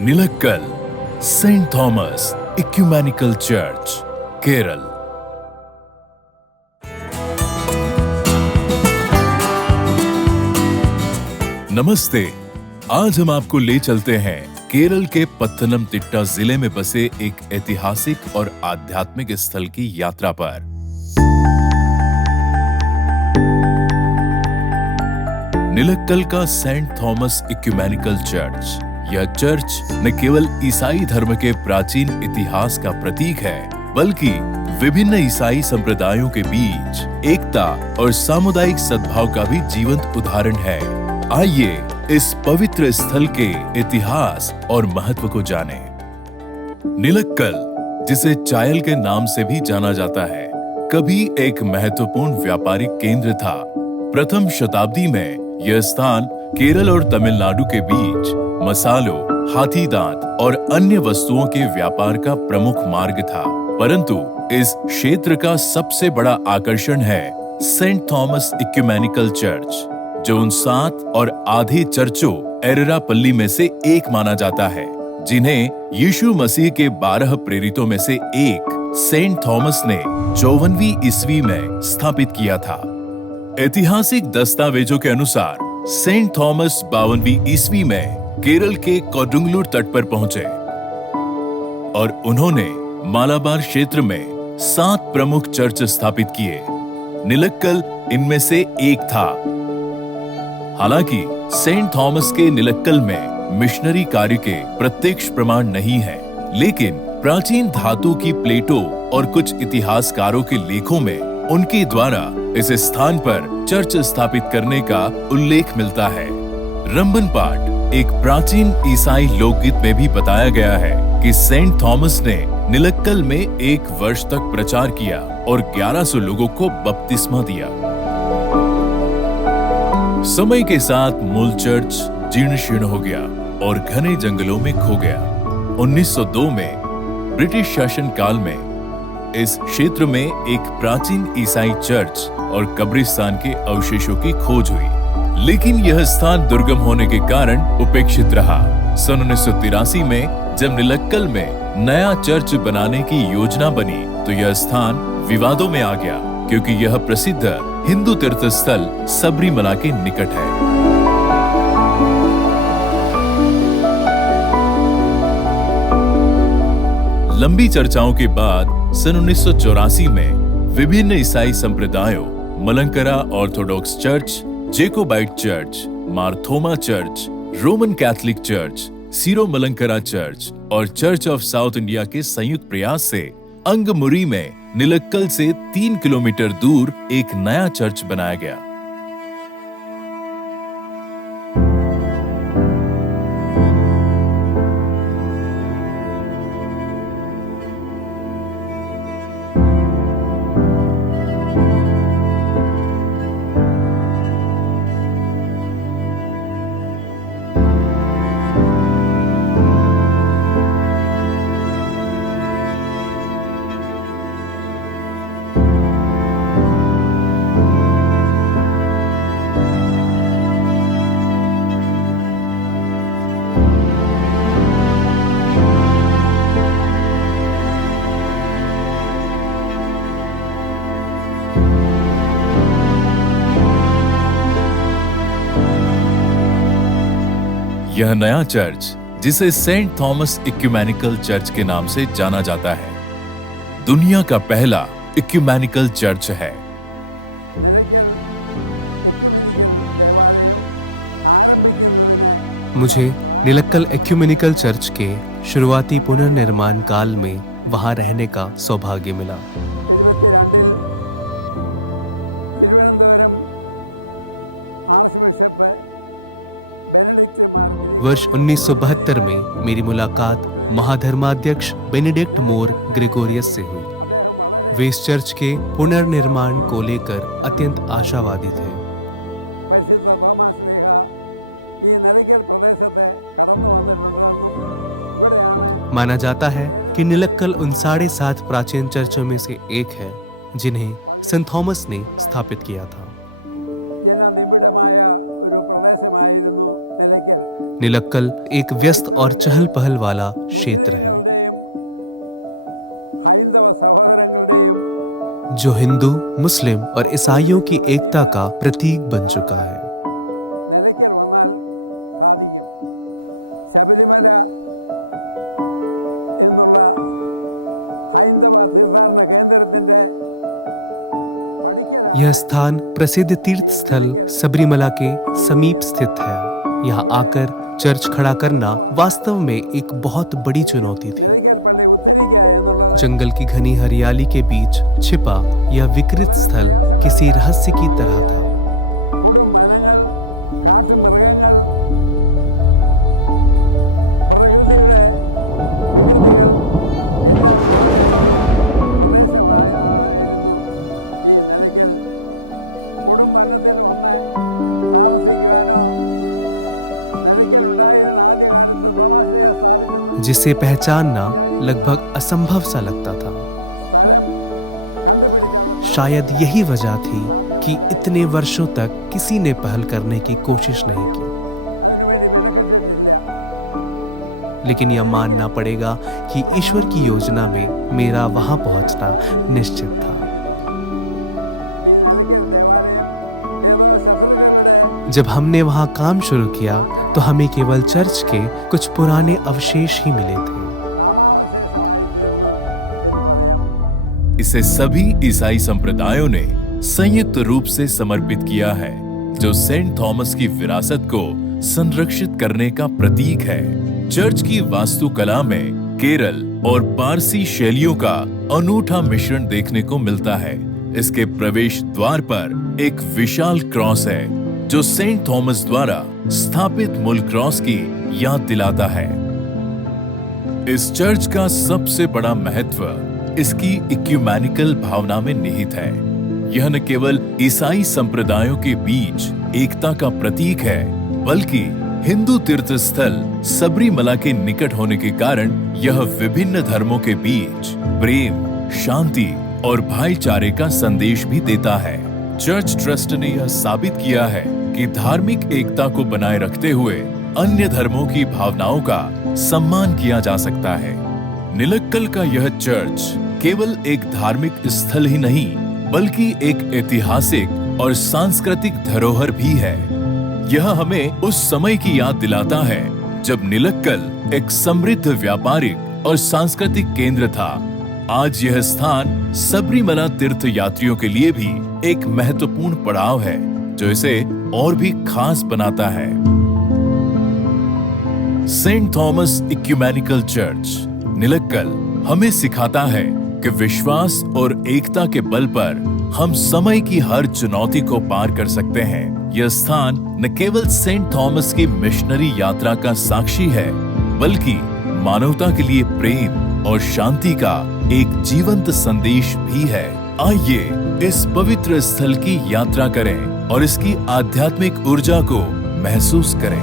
Nilakkal Saint Thomas Ecumenical Church, Kerala. नमस्ते। आज हम आपको ले चलते हैं केरल के पत्थनमथिट्टा जिले में बसे एक ऐतिहासिक और आध्यात्मिक स्थल की यात्रा पर। निलक्कल का सेंट थॉमस इक्यूमेनिकल चर्च। यह चर्च न केवल ईसाई धर्म के प्राचीन इतिहास का प्रतीक है, बल्कि विभिन्न ईसाई संप्रदायों के बीच एकता और सामुदायिक सद्भाव का भी जीवंत उदाहरण है। आइए इस पवित्र स्थल के इतिहास और महत्व को जानें। निलक्कल, जिसे चायल के नाम से भी जाना जाता है, कभी एक महत्वपूर्ण व्यापारिक केंद्र था। प्रथम शताब्दी में यह स्थान केरल और तमिलनाडु के बीच मसालों, हाथी दांत और अन्य वस्तुओं के व्यापार का प्रमुख मार्ग था। परंतु इस क्षेत्र का सबसे बड़ा आकर्षण है सेंट थॉमस इक्यूमेनिकल चर्च, जो उन 7 और आधे चर्चों एरेरापल्ली में से एक माना जाता है, जिन्हें यीशु मसीह के 12 प्रेरितों में से एक सेंट थॉमस ने 54वीं ईस्वी में स्थापित किया था। ऐतिहासिक दस्तावेजों के अनुसार सेंट थॉमस 52वीं ईस्वी में केरल के कोडुंगलूर तट पर पहुंचे और उन्होंने मालाबार क्षेत्र में 7 प्रमुख चर्च स्थापित किए। निलक्कल इनमें से एक था। हालांकि सेंट थॉमस के निलक्कल में मिशनरी कार्य के प्रत्यक्ष प्रमाण नहीं है, लेकिन प्राचीन धातु की प्लेटों और कुछ इतिहासकारों के लेखों में उनके द्वारा इस स्थान पर चर्च स्थापित करने का उल्लेख मिलता है। रंबन पाठ, एक प्राचीन ईसाई लोकगीत में भी बताया गया है कि सेंट थॉमस ने निलक्कल में 1 वर्ष तक प्रचार किया और 1100 लोगों को बपतिस्मा दिया। समय के साथ मूल चर्च जीर्ण शीर्ण हो गया और घने जंगलों में खो गया। 1902 में ब्रिटिश शासन काल में इस क्षेत्र में एक प्राचीन ईसाई चर्च और कब्रिस्तान के अवशेषों की खोज हुई, लेकिन यह स्थान दुर्गम होने के कारण उपेक्षित रहा। सन 1983 में जब निलक्कल में नया चर्च बनाने की योजना बनी, तो यह स्थान विवादों में आ गया, क्योंकि यह प्रसिद्ध हिंदू तीर्थ स्थल सबरीमला के निकट है। लंबी चर्चाओं के बाद सन 1984 में विभिन्न ईसाई संप्रदायों, Malankara orthodox church, Jacobite church, Marthoma church, Roman Catholic church, Syro Malankara church और चर्च ऑफ साउथ इंडिया के संयुक्त प्रयास से अंगमुरी में निलक्कल से 3 किलोमीटर दूर एक नया चर्च बनाया गया। यह नया चर्च, जिसे सेंट थॉमस इक्यूमेनिकल चर्च के नाम से जाना जाता है, दुनिया का पहला इक्यूमेनिकल चर्च है। मुझे निलक्कल इक्यूमेनिकल चर्च के शुरुआती पुनर्निर्माण काल में वहां रहने का सौभाग्य मिला। वर्ष 1972 में मेरी मुलाकात महाधर्माध्यक्ष बेनेडिक्ट मोर ग्रेगोरियस से हुई। वे इस चर्च के पुनर्निर्माण को लेकर अत्यंत आशावादी थे। माना जाता है कि निलक्कल उन 7.5 प्राचीन चर्चों में से एक है जिन्हें सेंट थॉमस ने स्थापित किया था। निलक्कल एक व्यस्त और चहल पहल वाला क्षेत्र है, जो हिंदू, मुस्लिम और ईसाइयों की एकता का प्रतीक बन चुका है। यह स्थान प्रसिद्ध तीर्थ स्थल सबरीमला के समीप स्थित है। यहाँ आकर चर्च खड़ा करना वास्तव में एक बहुत बड़ी चुनौती थी। जंगल की घनी हरियाली के बीच छिपा यह विकृत स्थल किसी रहस्य की तरह था। जिसे पहचानना लगभग असंभव सा लगता था। शायद यही वजह थी कि इतने वर्षों तक किसी ने पहल करने की कोशिश नहीं की। लेकिन यह मानना पड़ेगा कि ईश्वर की योजना में मेरा वहां पहुंचना निश्चित था। जब हमने वहां काम शुरू किया तो हमें केवल चर्च के कुछ पुराने अवशेष ही मिले थे। इसे सभी ईसाई संप्रदायों ने संयुक्त रूप से समर्पित किया है, जो सेंट थॉमस की विरासत को संरक्षित करने का प्रतीक है। चर्च की वास्तुकला में केरल और पारसी शैलियों का अनूठा मिश्रण देखने को मिलता है। इसके प्रवेश द्वार पर एक विशाल क्रॉस है, जो सेंट थॉमस द्वारा स्थापित मूल क्रॉस की याद दिलाता है। इस चर्च का सबसे बड़ा महत्व इसकी इक्यूमेनिकल भावना में निहित है। यह न केवल ईसाई संप्रदायों के बीच एकता का प्रतीक है, बल्कि हिंदू तीर्थ स्थल सबरीमला के निकट होने के कारण यह विभिन्न धर्मों के बीच प्रेम, शांति और भाईचारे का संदेश भी देता है। चर्च ट्रस्ट ने यह साबित किया है कि धार्मिक एकता को बनाए रखते हुए अन्य धर्मों की भावनाओं का सम्मान किया जा सकता है। निलक्कल का यह चर्च केवल एक धार्मिक स्थल ही नहीं, बल्कि एक ऐतिहासिक और सांस्कृतिक धरोहर भी है। यह हमें उस समय की याद दिलाता है जब निलक्कल एक समृद्ध व्यापारिक और सांस्कृतिक केंद्र था। आज यह स्थान सबरीमला तीर्थ यात्रियों के लिए भी एक महत्वपूर्ण पड़ाव है, जो इसे और भी खास बनाता है। Saint Thomas Ecumenical church Nilakkal हमें सिखाता है कि विश्वास और एकता के बल पर हम समय की हर चुनौती को पार कर सकते हैं। यह स्थान न केवल सेंट थॉमस की मिशनरी यात्रा का साक्षी है, बल्कि मानवता के लिए प्रेम और शांति का एक जीवंत संदेश भी है। आइए इस पवित्र स्थल की यात्रा करें और इसकी आध्यात्मिक ऊर्जा को महसूस करें।